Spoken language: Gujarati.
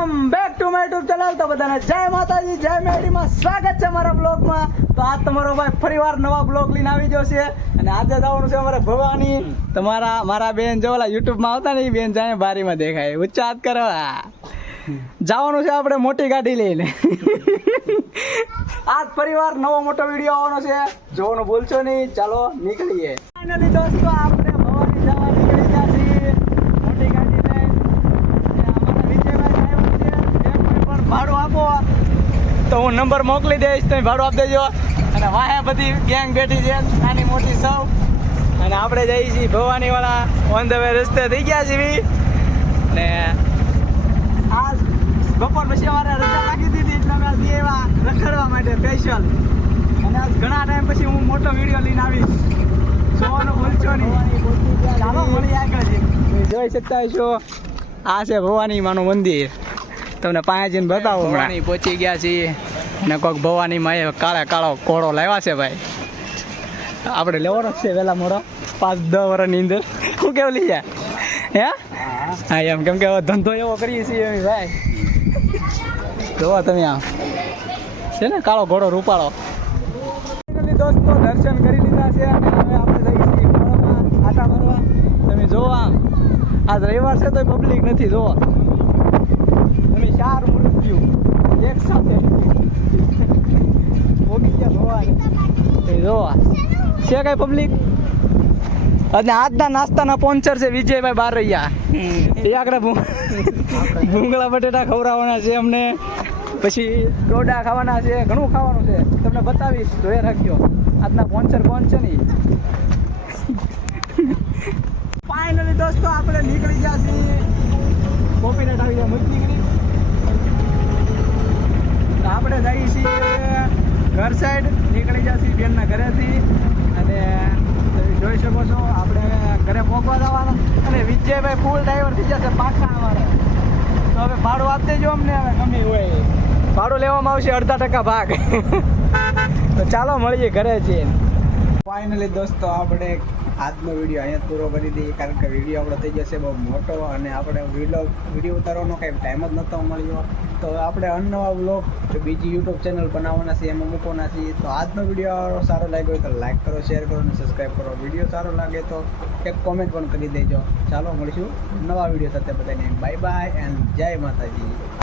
Welcome back to my YouTube channel. તો બધાને જય માતાજી, જય મેડીમાં સ્વાગત છે મારા બ્લોગમાં. તો આજ તમારો ભાઈ ફરીવાર નવા બ્લોગ લઈને આવી ગયો છે અને આજે જવાનું છે અમારે ભવાની. તમારા મારા બેન જો ઓલા યુટ્યુબમાં આવતા ને એ બેન જાય બારીમાં દેખાય ઉચ્ચાત કરવા જવાનું છે આપણે મોટી ગાડી લઈને. આજ ફરીવાર નવો મોટો વિડીયો આવવાનો છે, જોવાનું ભૂલશો નહીં. ચાલો નીકળીએ. ફાઇનલી દોસ્તો આપણે ભવાની જવા નીકળી ગયા છીએ મોટી ગાડી લઈને. ભાડું આપો તો હું નંબર મોકલી દઈશ, તમે ભાડું આપી દેજો. અને વાહે બધી ગેંગ બેઠી છે નાની મોટી સૌ. અને આપણે જઈએ છીએ ભવાની વાળા ઓન ધ વે રસ્તે થઈ ગયા છીએ. ને આજ બપોર પછી અમારે રજા લાગી દીધી એટલે અમે આજ એવા રખડવા માટે સ્પેશિયલ. અને આજ ઘણા ટાઈમ પછી હું મોટો વિડીયો લઈને આવીશ, જોવાનું ભૂલશો નહીં. ચાલો મળી આગળ જોઈ શકતા છો. આ છે ભવાની માનું મંદિર, તમને પાંચ જઈને બતાવો. ભવાની પહોંચી ગયા છીએ ને કોઈક ભવાનીમાં એ કાળો કોળો લાવ્યા છે ભાઈ. આપણે લેવાનો છે વહેલા મોડો 5-10 વર્ષની અંદર. શું કેવું લઈ જાય હે? હા એમ કેમ કે હવે ધંધો એવો કરીએ છીએ એમ ભાઈ. જોવો તમે આમ છે ને કાળો ઘોડો રૂપાળો. દોસ્તો દર્શન કરી લીધા છે અને હવે આપણે જઈએ છીએ ઘોડામાં આટા મારવા. તમે જોવો આમ આજ રવિવાર છે તો પબ્લિક નથી. જોવો તમે 4 મૃત્યુ એક સાથે ભોગી ગયા ભવાની. જોવા છે કઈ પબ્લિક. અને આજના નાસ્તાના સ્પોન્સર છે વિજયભાઈ બારૈયા. એ આગળ ભૂંગળા બટેટા ખવડાવવાના છે અમને, પછી ડોડા ખાવાના છે, ઘણું ખાવાનું છે. તમને બતાવીશ, જોઈ રાખજો આજના સ્પોન્સર કોણ છે ને. ફાઇનલી દોસ્તો આપણે નીકળી ગયા છીએ. કોપીરાઇટ આવી ગયા મૂકી નીકળી. આપણે જઈએ છીએ ઘર સાઈડ, નીકળી ગયા છીએ બેનના ઘરેથી. અને તમે જોઈ શકો છો આપણે ઘરે પહોંચવા જવાનું. અને વિજયભાઈ ફૂલ ડ્રાઈવર થઈ જશે પાછા અમારે. તો હવે ભાડું આપી દેજો અમને. હવે ગમે હોય ભાડું લેવામાં આવશે 0.5% ભાગ. તો ચાલો મળીએ ઘરે જઈને. ફાઇનલી દોસ્તો આપણે આજનો વિડીયો અહીંયા પૂરો કરી દઈએ, કારણ કે વિડીયો આપણો થઈ જશે બહુ મોટો અને આપણે વિડીયો ઉતારવાનો કંઈ ટાઈમ જ નહોતો મળ્યો. તો આપણે અનનવા વ્લોગ બીજી યુટ્યુબ ચેનલ બનાવવાના છે, એમાં મૂકવાના છીએ. તો આજનો વિડીયો સારો લાગ્યો હોય તો લાઈક કરો, શેર કરો અને સબસ્ક્રાઈબ કરો. વિડીયો સારો લાગે તો એક કોમેન્ટ પણ કરી દેજો. ચાલો મળીશું નવા વિડીયો સાથે. બધાને બાય બાય એન્ડ જય માતાજી.